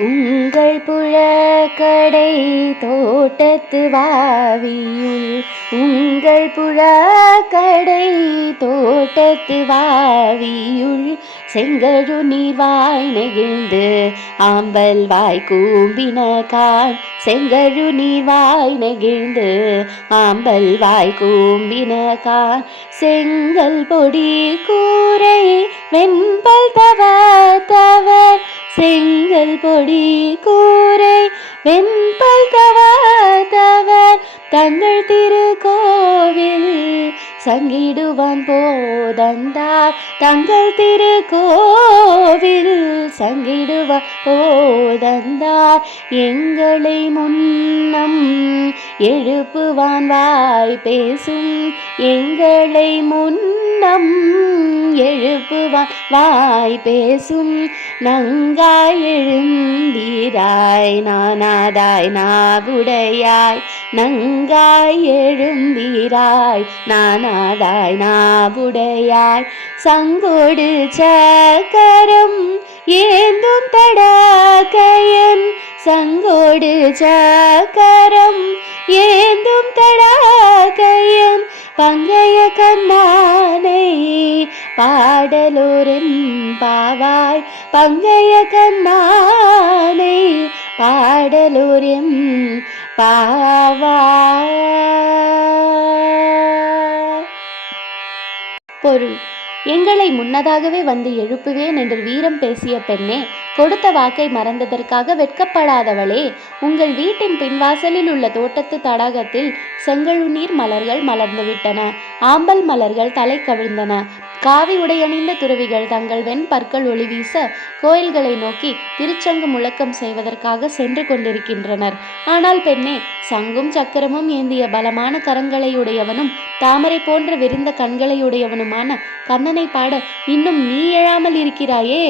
உங்கள் புழக்கடை தோட்டத்து வாவியுள் உங்கள் புழக்கடை தோட்டத்து வாவியுள் செங்கழு நீர்வாய் நெகிழ்ந்து ஆம்பல் வாய் கூம்பின கான் செங்கழு நீர்வாய் நெகிழ்ந்து ஆம்பல் வாய் கூம்பின கான் செங்கல் பொடி கூரை வெண்பல் தவ தவர் செங்கல் பொடி கூரை வெண்பல் தவாதவர் தங்கள் திருக்கோவில் சங்கிடுவான் போதந்தார் தங்கள் திருக்கோவில் சங்கிடுவான் போதந்தார் எங்களை முன்னம் எழுப்புவான் வாய் பேசும் எங்களை முன்னம் எழுப்புவான் வாய் பேசும் நங்காய் எழுந்தீராய் நானாதாய் நாவுடையாய். நங்காய் எழுந்தீராய் நானாதாய் நாவுடையாய். சங்கோடு சக்கரம் ஏந்தும் தடாக்கையன். சங்கோடு சக்கரம் ஏந்தும் தடாக்கையன். பங்கைய கண்ணா பாடலோரென் பாவாய் பங்கைய கண்ணானை பாடலோரெம் பாவாய். பொருள் எங்களை முன்னதாகவே வந்து எழுப்புவேன் என்று வீரம் பேசிய பெண்ணே கொடுத்த வாக்கை மறந்ததற்காக வெட்கப்படாதவளே உங்கள் வீட்டின் பின்வாசலில் உள்ள தோட்டத்து தடாகத்தில் செங்கழுநீர் மலர்கள் மலர்ந்துவிட்டன ஆம்பல் மலர்கள் தலை கவிழ்ந்தன காவி உடையணிந்த துறவிகள் தங்கள் வெண் பற்கள் ஒளி வீச கோயில்களை நோக்கி திருச்சங்கு முழக்கம் செய்வதற்காக சென்று கொண்டிருக்கின்றனர். ஆனால் பெண்ணே சங்கும் சக்கரமும் ஏந்திய பலமான கரங்களையுடையவனும் தாமரை போன்ற விரிந்த கண்களையுடையவனுமான கண்ணனை பாட இன்னும் நீ எழாமல் இருக்கிறாயே?